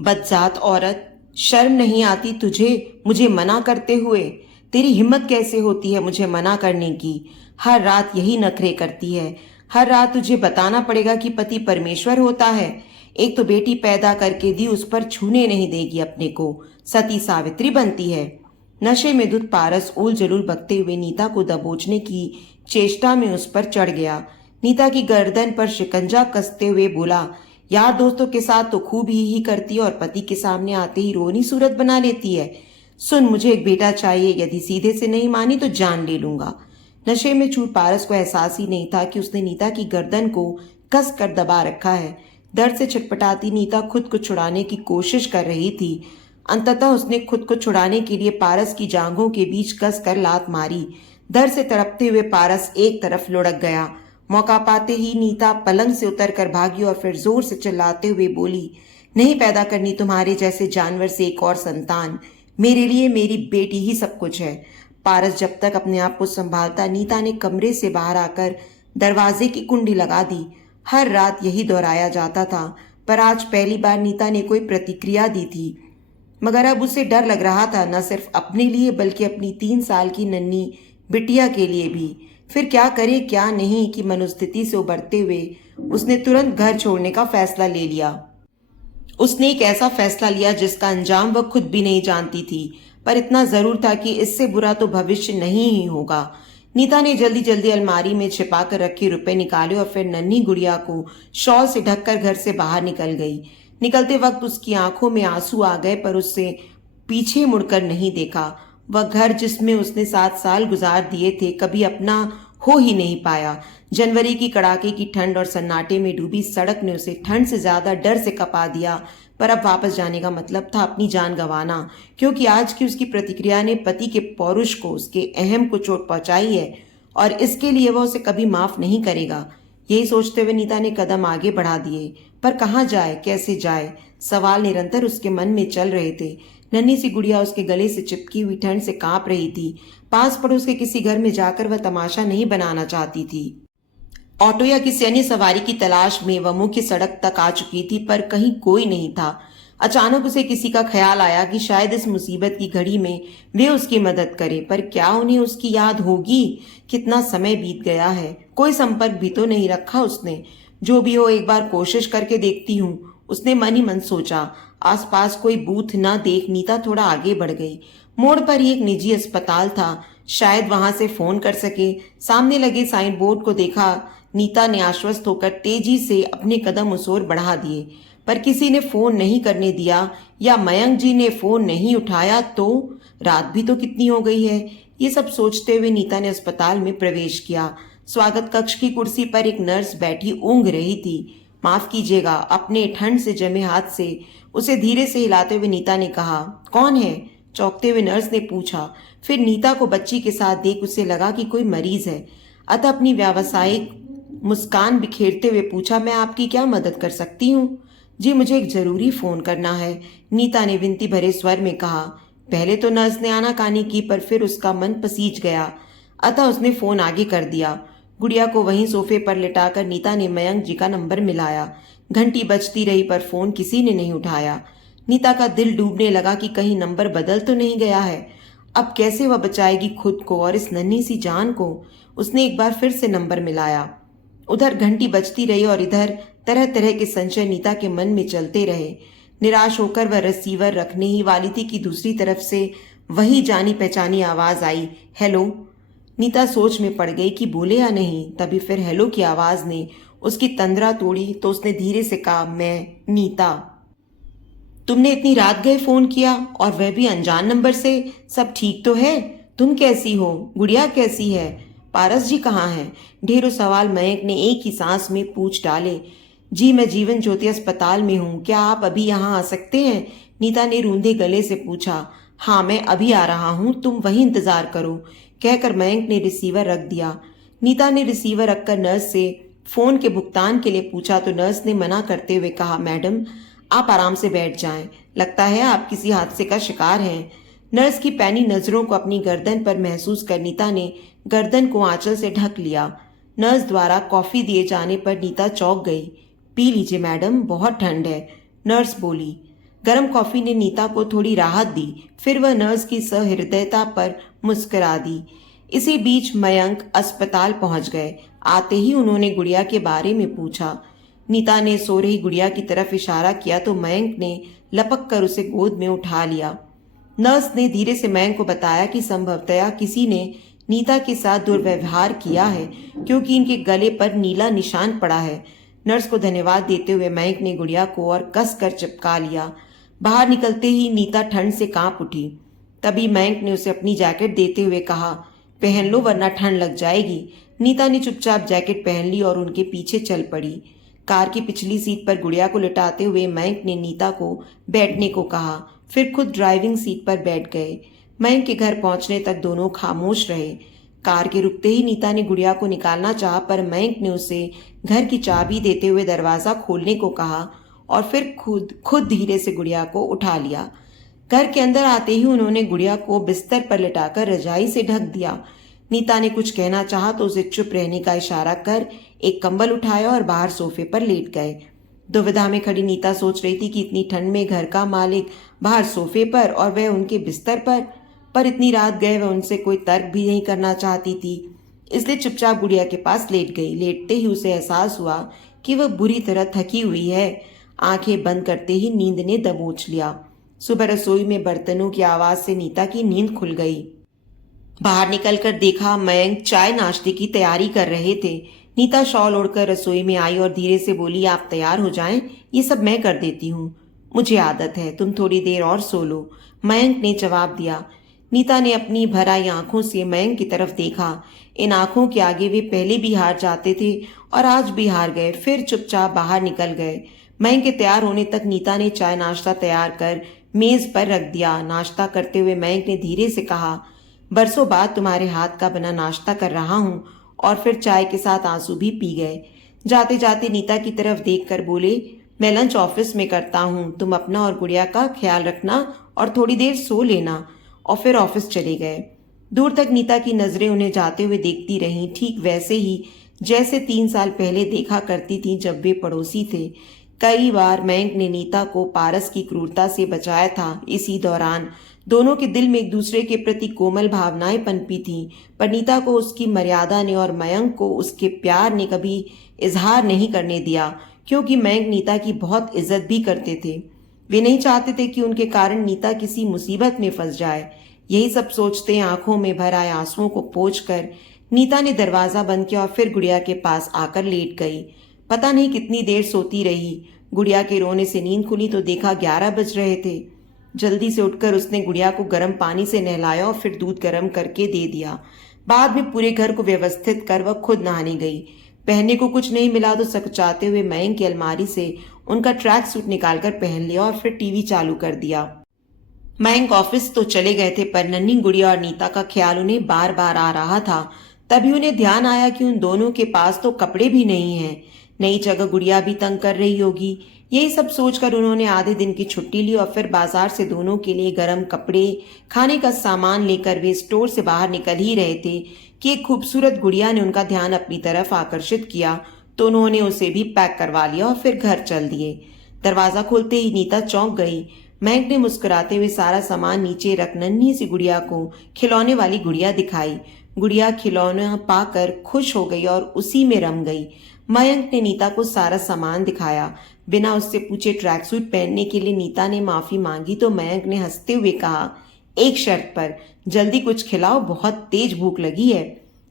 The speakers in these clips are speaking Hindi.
बदजात औरत, शर्म नहीं आती तुझे मुझे मना करते हुए? तेरी हिम्मत कैसे होती है मुझे मना करने की? हर रात यही नखरे करती है। हर रात तुझे बताना पड़ेगा कि पति परमेश्वर होता है। एक तो बेटी पैदा करके दी, उस पर छूने नहीं देगी अपने को। सती सावित्री बनती है। नशे में धुत पारस ऊल जलूल बकते हुए नीता को दबोचने की चेष्टा में उस पर चढ़ गया। नीता की गर्दन पर शिकंजा कसते हुए बोला, यार दोस्तों के साथ तो खूब ही करती है और पति के सामने आते ही रोनी सूरत बना लेती है। सुन, मुझे एक बेटा चाहिए, यदि सीधे से नहीं मानी तो जान ले लूंगा। नशे में चूर पारस को एहसास ही नहीं था कि उसने नीता की गर्दन को कस कर दबा रखा है। दर्द से छटपटाती नीता खुद को छुड़ाने की कोशिश कर रही थी। अंततः उसने खुद को छुड़ाने के लिए पारस की जांघों के बीच कस कर लात मारी। दर्द से तड़पते हुए पारस एक तरफ लुढ़क गया। मौका पाते ही नीता पलंग से उतर कर भागी और फिर जोर से चिल्लाते हुए बोली, नहीं पैदा करनी तुम्हारे जैसे जानवर से एक और संतान। मेरे लिए मेरी बेटी ही सब कुछ है। पारस जब तक अपने आप को संभालता, नीता ने कमरे से बाहर आकर दरवाजे की कुंडी लगा दी। हर रात यही दोहराया जाता था, पर आज पहली बार नीता ने कोई प्रतिक्रिया दी थी। मगर अब उसे डर लग रहा था, न सिर्फ अपने लिए बल्कि अपनी 3 साल की नन्ही बिटिया के लिए भी। फिर क्या करे क्या नहीं कि मनोस्थिति से उबरते हुए उसने तुरंत घर छोड़ने का फैसला ले लिया। उसने एक ऐसा फैसला लिया जिसका अंजाम वह खुद भी नहीं जानती थी, पर इतना जरूर था कि इससे बुरा तो भविष्य नहीं ही होगा। नीता ने जल्दी जल्दी अलमारी में छिपा कर रखे रुपए निकाले और फिर नन्ही गुड़िया को शॉल से ढककर घर से बाहर निकल गई। निकलते वक्त उसकी आंखों में आंसू आ गए, पर उससे पीछे मुड़कर नहीं देखा। वह घर जिसमें उसने 7 साल गुजार दिए थे कभी अपना हो ही नहीं पाया। जनवरी की कड़ाके की ठंड और सन्नाटे में डूबी सड़क ने उसे ठंड से ज्यादा डर से कपा दिया। पर अब वापस जाने का मतलब था अपनी जान गंवाना, क्योंकि आज की उसकी प्रतिक्रिया ने पति के पौरुष को, उसके अहम को चोट पहुंचाई है और इसके लिए वह उसे कभी माफ नहीं करेगा। यही सोचते हुए नीता ने कदम आगे बढ़ा दिए, पर कहाँ जाए, कैसे जाए, सवाल निरंतर उसके मन में चल रहे थे। नन्ही सी गुड़िया उसके गले से चिपकी हुई ठंड से कांप रही थी। पास पड़ोस के किसी घर में जाकर वह तमाशा नहीं बनाना चाहती थी। ऑटो या किसी अन्य सवारी की तलाश में वह मुख्य सड़क तक आ चुकी थी, पर कहीं कोई नहीं था। अचानक उसे किसी का ख्याल आया कि शायद इस मुसीबत की घड़ी में वे उसकी मदद करें, पर क्या उन्हें उसकी याद होगी? कितना समय बीत गया है, कोई संपर्क भी तो नहीं रखा उसने। जो भी हो, एक बार कोशिश करके देखती हूँ, उसने मन ही मन सोचा। आसपास कोई बूथ न देख नीता थोड़ा आगे बढ़ गई। मोड़ पर ही एक निजी अस्पताल था, शायद वहां से फोन कर सके। सामने लगे साइन बोर्ड को देखा नीता ने आश्वस्त होकर तेजी से अपने कदम उस ओर बढ़ा दिए, पर किसी ने फोन नहीं करने दिया, या मयंक जी ने फोन नहीं उठाया तो रात भी तो कितनी हो गई है। ये सब सोचते हुए नीता ने अस्पताल में प्रवेश किया। स्वागत कक्ष की कुर्सी पर एक नर्स बैठी ऊँघ रही थी। माफ कीजिएगा, अपने ठंड से जमे हाथ से उसे धीरे से हिलाते हुए नीता ने कहा, कौन है? चौंकते हुए नर्स ने पूछा। फिर नीता को बच्ची के साथ देख उसे लगा कि कोई मरीज है, अतः अपनी व्यावसायिक मुस्कान बिखेरते हुए पूछा, मैं आपकी क्या मदद कर सकती हूँ? जी, मुझे एक जरूरी फोन करना है, नीता ने विनती भरे स्वर में कहा। पहले तो नर्स ने आनाकानी की, पर फिर उसका मन पसीज गया, अतः उसने फोन आगे कर दिया। गुड़िया को वहीं सोफे पर लिटाकर नीता ने मयंक जी का नंबर मिलाया। घंटी बजती रही, पर फोन किसी ने नहीं उठाया। नीता का दिल डूबने लगा कि कहीं नंबर बदल तो नहीं गया है। अब कैसे वह बचाएगी खुद को और इस नन्ही सी जान को? उसने एक बार फिर से नंबर मिलाया। उधर घंटी बजती रही और इधर तरह तरह के संशय नीता के मन में चलते रहे। निराश होकर वह रिसीवर रखने ही वाली थी कि दूसरी तरफ से वही जानी पहचानी आवाज आई, हेलो। नीता सोच में पड़ गई कि बोले या नहीं। तभी फिर हेलो की आवाज ने उसकी तंद्रा तोड़ी तो उसने धीरे से कहा, मैं नीता। तुमने इतनी रात गए फोन किया, और वह भी अनजान नंबर से? सब ठीक तो है? तुम कैसी हो? गुड़िया कैसी है? पारस जी कहाँ हैं? ढेरों सवाल मयंक ने एक ही सांस में पूछ डाले। जी, मैं जीवन ज्योति अस्पताल में हूँ, क्या आप अभी यहाँ आ सकते हैं? नीता ने रूंधे गले से पूछा। हाँ, मैं अभी आ रहा हूँ, तुम वहीं इंतजार करो, कहकर मयंक ने रिसीवर रख दिया। नीता ने रिसीवर रखकर नर्स से फोन के भुगतान के लिए पूछा तो नर्स ने मना करते हुए कहा, मैडम आप आराम से बैठ जाएं, लगता है आप किसी हादसे का शिकार हैं। नर्स की पैनी नजरों को अपनी गर्दन पर महसूस कर नीता ने गर्दन को आंचल से ढक लिया। नर्स द्वारा कॉफी दिए जाने पर नीता चौंक गई। पी लीजिए मैडम, बहुत ठंड है, नर्स बोली। गर्म कॉफी ने नीता को थोड़ी राहत दी। फिर वह नर्स की सहृदयता पर मुस्कुरा दी। इसी बीच मयंक अस्पताल पहुंच गए। आते ही उन्होंने गुड़िया के बारे में पूछा। नीता ने सो रही गुड़िया की तरफ इशारा किया तो मयंक ने लपक कर उसे गोद में उठा लिया। नर्स ने धीरे से मयंक को बताया कि संभवतया किसी ने नीता के साथ दुर्व्यवहार किया है, क्योंकि इनके गले पर नीला निशान पड़ा है। नर्स को धन्यवाद देते हुए मयंक ने गुड़िया को और कस कर चिपका लिया। बाहर निकलते ही नीता ठंड से कांप उठी। तभी मयंक ने उसे अपनी जैकेट देते हुए कहा, पहन लो वरना ठंड लग जाएगी। नीता ने चुपचाप जैकेट पहन ली और उनके पीछे चल पड़ी। कार की पिछली सीट पर गुड़िया को लिटाते हुए मयंक ने नीता को बैठने को कहा, फिर खुद ड्राइविंग सीट पर बैठ गए। मयंक के घर पहुंचने तक दोनों खामोश रहे। कार के रुकते ही नीता ने गुड़िया को निकालना चाहा, पर मयंक ने उसे घर की चाबी देते हुए दरवाजा खोलने को कहा और फिर खुद धीरे से गुड़िया को उठा लिया। घर के अंदर आते ही उन्होंने गुड़िया को बिस्तर पर लिटाकर रजाई से ढक दिया। नीता ने कुछ कहना चाहा तो उसे चुप रहने का इशारा कर एक कंबल उठाया और बाहर सोफे पर लेट गए। दुविधा में खड़ी नीता सोच रही थी कि इतनी ठंड में घर का मालिक बाहर सोफे पर और वह उनके बिस्तर पर इतनी रात गए वह उनसे कोई तर्क भी नहीं करना चाहती थी, इसलिए चुपचाप गुड़िया के पास लेट गई। लेटते ही उसे एहसास हुआ कि वह बुरी तरह थकी हुई है। आंखें बंद करते ही नींद ने दबोच लिया। सुबह रसोई में बर्तनों की आवाज से नीता की नींद खुल गई। बाहर निकलकर देखा मयंक चाय नाश्ते की तैयारी कर रहे थे। नीता शॉल ओढ़कर रसोई में आई और धीरे से बोली, आप तैयार हो जाएं, ये सब मैं कर देती हूँ, मुझे आदत है, तुम थोड़ी देर और सो लो। मयंक ने जवाब दिया। नीता ने अपनी भराई आंखों से मयंक की तरफ देखा। इन आंखों के आगे वे पहले भी हार जाते थे और आज भी हार गए। फिर चुपचाप बाहर निकल गए। मयंक के तैयार होने तक नीता ने चाय नाश्ता तैयार कर मेज पर रख दिया। नाश्ता करते हुए मयंक ने धीरे से कहा, बरसों बाद तुम्हारे हाथ का बना नाश्ता कर रहा हूँ, और फिर चाय के साथ आंसू भी पी गए। जाते जाते नीता की तरफ देखकर बोले, मैं लंच ऑफिस में करता हूँ, तुम अपना और गुड़िया का ख्याल रखना और थोड़ी देर सो लेना। और फिर ऑफिस चले गए। दूर तक नीता की नजरें उन्हें जाते हुए देखती रहीं, ठीक वैसे ही जैसे 3 साल पहले देखा करती थी जब वे पड़ोसी थे। कई बार मयंक ने नीता को पारस की क्रूरता से बचाया था। इसी दौरान दोनों के दिल में एक दूसरे के प्रति कोमल भावनाएं पनपी थीं, पर नीता को उसकी मर्यादा ने और मयंक को उसके प्यार ने कभी इजहार नहीं करने दिया, क्योंकि मयंक नीता की बहुत इज्जत भी करते थे। वे नहीं चाहते थे कि उनके कारण नीता किसी मुसीबत में फंस जाए। यही सब सोचते आंखों में भर आए आंसुओं को पोंछकर नीता ने दरवाजा बंद किया और फिर गुड़िया के पास आकर लेट गई। पता नहीं कितनी देर सोती रही। गुड़िया के रोने से नींद खुली तो देखा 11 बज रहे थे। जल्दी से उठकर उसने गुड़िया को गर्म पानी से नहलाया और फिर दूध गर्म करके दे दिया। बाद में पूरे घर को व्यवस्थित कर वह खुद नहाने गई। पहनने को कुछ नहीं मिला तो सकचाते हुए मयंक की अलमारी से उनका ट्रैक सूट निकालकर पहन लिया और फिर टीवी चालू कर दिया। मयंक ऑफिस तो चले गए थे, पर नन्ही गुड़िया और नीता का ख्याल उन्हें बार बार आ रहा था। तभी उन्हें ध्यान आया कि उन दोनों के पास तो कपड़े भी नहीं हैं। नई जगह गुड़िया भी तंग कर रही होगी। यही सब सोचकर उन्होंने आधे दिन की छुट्टी ली और फिर बाजार से दोनों के लिए गर्म कपड़े, खाने का सामान लेकर वे स्टोर से बाहर निकल ही रहे थे कि एक खूबसूरत गुड़िया ने उनका ध्यान अपनी तरफ आकर्षित किया, तो उन्होंने उसे भी पैक करवा लिया और फिर घर चल दिए। दरवाजा खोलते ही नीता चौंक गई। मयंक ने मुस्कुराते हुए सारा सामान नीचे रख नन्ही सी गुड़िया को खिलौने वाली गुड़िया दिखाई। गुड़िया खिलौना पाकर खुश हो गई और उसी में रम गई। मयंक ने नीता को सारा सामान दिखाया। बिना उससे पूछे ट्रैक सूट पहनने के लिए नीता ने माफी मांगी तो मयंक ने हंसते हुए कहा, एक शर्त पर, जल्दी कुछ खिलाओ, बहुत तेज भूख लगी है।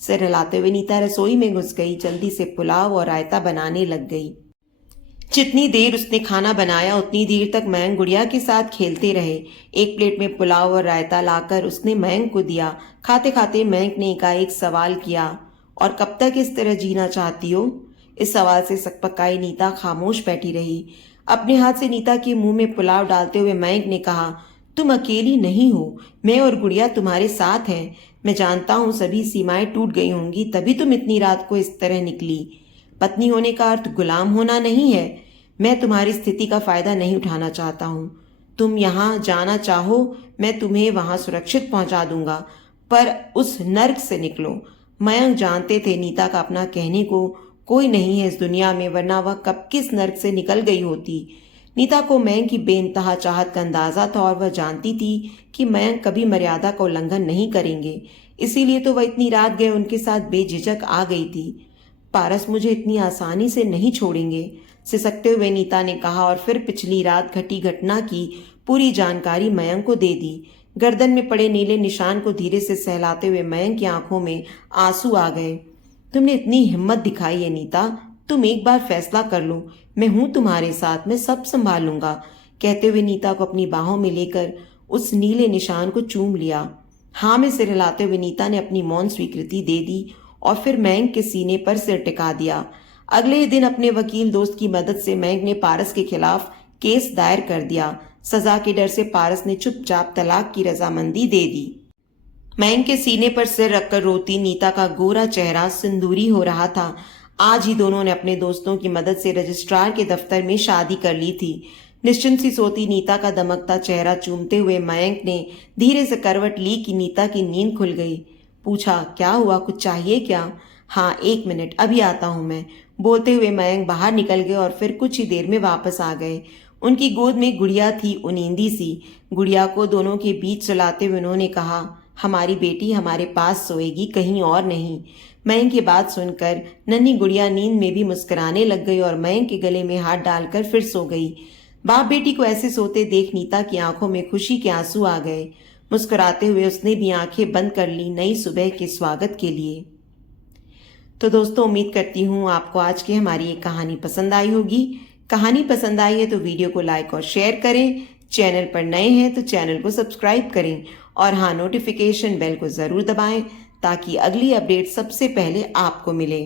सिर हिलाते हुए नीता रसोई में घुस गई। जल्दी से पुलाव और रायता बनाने लग गई। जितनी देर उसने खाना बनाया उतनी देर तक मयंक गुड़िया के साथ खेलते रहे। एक प्लेट में पुलाव और रायता लाकर उसने मयंक को दिया। खाते खाते मयंक ने एकाएक सवाल किया, और कब तक इस तरह जीना चाहती हो? इस सवाल से सकपकाई नीता खामोश बैठी रही। अपने हाथ से नीता के मुंह में पुलाव डालते हुए मयंक ने कहा, तुम अकेली नहीं हो, मैं और गुड़िया तुम्हारे साथ हैं। मैं जानता हूँ सभी सीमाएं टूट गई होंगी, तभी तुम इतनी रात को इस तरह निकली। पत्नी होने का अर्थ गुलाम होना नहीं है। मैं तुम्हारी स्थिति का फायदा नहीं उठाना चाहता हूँ। तुम यहाँ जाना चाहो, मैं तुम्हें वहां सुरक्षित पहुंचा दूंगा, पर उस नर्क से निकलो। मयंक जानते थे नीता का अपना कहने को कोई नहीं है इस दुनिया में, वरना वह कब किस नर्क से निकल गई होती। नीता को मयंक की बेइंतहा चाहत का अंदाजा था और वह जानती थी कि मयंक कभी मर्यादा का उल्लंघन नहीं करेंगे। इसीलिए तो वह इतनी रात गए उनके साथ बेझिझक आ गई थी। पारस मुझे इतनी आसानी से नहीं छोड़ेंगे, सिसकते हुए नीता ने कहा और फिर पिछली रात घटी घटना की पूरी जानकारी मयंक को दे दी। गर्दन में पड़े नीले निशान को धीरे से सहलाते हुए मयंक की आंखों में आंसू आ गए। तुमने इतनी हिम्मत दिखाई है नीता, तुम एक बार फैसला कर लो, मैं हूं तुम्हारे साथ, मैं सब संभाल लूंगा। कहते हुए नीता को अपनी बाहों में लेकर उस नीले निशान को चूम लिया। हाँ में सिर हिलाते हुए नीता ने अपनी मौन स्वीकृति दे दी और फिर मयंक के सीने पर सिर टिका दिया। अगले ही दिन अपने वकील दोस्त की मदद से मयंक ने पारस के खिलाफ केस दायर कर दिया। सजा के डर से पारस ने चुपचाप तलाक की रजामंदी दे दी। मयंक के सीने पर सिर रखकर रोती नीता का गोरा चेहरा सिंदूरी हो रहा था। आज ही दोनों ने अपने दोस्तों की मदद से रजिस्ट्रार के दफ्तर में शादी कर ली थी। निश्चिंत सी सोती नीता का दमकता चेहरा चूमते हुए मयंक ने धीरे से करवट ली कि नीता की नींद खुल गई। पूछा, क्या हुआ, कुछ चाहिए क्या? हाँ, 1 मिनट, अभी आता हूं मैं। बोलते हुए मयंक बाहर निकल गए और फिर कुछ ही देर में वापस आ गए। उनकी गोद में गुड़िया थी, उनींदी सी। गुड़िया को दोनों के बीच सुलाते हुए उन्होंने कहा, हमारी बेटी हमारे पास सोएगी, कहीं और नहीं। मयंक की बात सुनकर नन्ही गुड़िया नींद में भी मुस्कुराने लग गई और मयंक के गले में हाथ डालकर फिर सो गई। बाप बेटी को ऐसे सोते देख नीता की आंखों में खुशी के आंसू आ गए। मुस्कुराते हुए उसने भी आंखें बंद कर ली नई सुबह के स्वागत के लिए। तो दोस्तों, उम्मीद करती हूँ आपको आज की हमारी ये कहानी पसंद आई होगी। कहानी पसंद आई है तो वीडियो को लाइक और शेयर करें। चैनल पर नए हैं तो चैनल को सब्सक्राइब करें और हाँ, नोटिफिकेशन बेल को ज़रूर दबाएं ताकि अगली अपडेट सबसे पहले आपको मिले।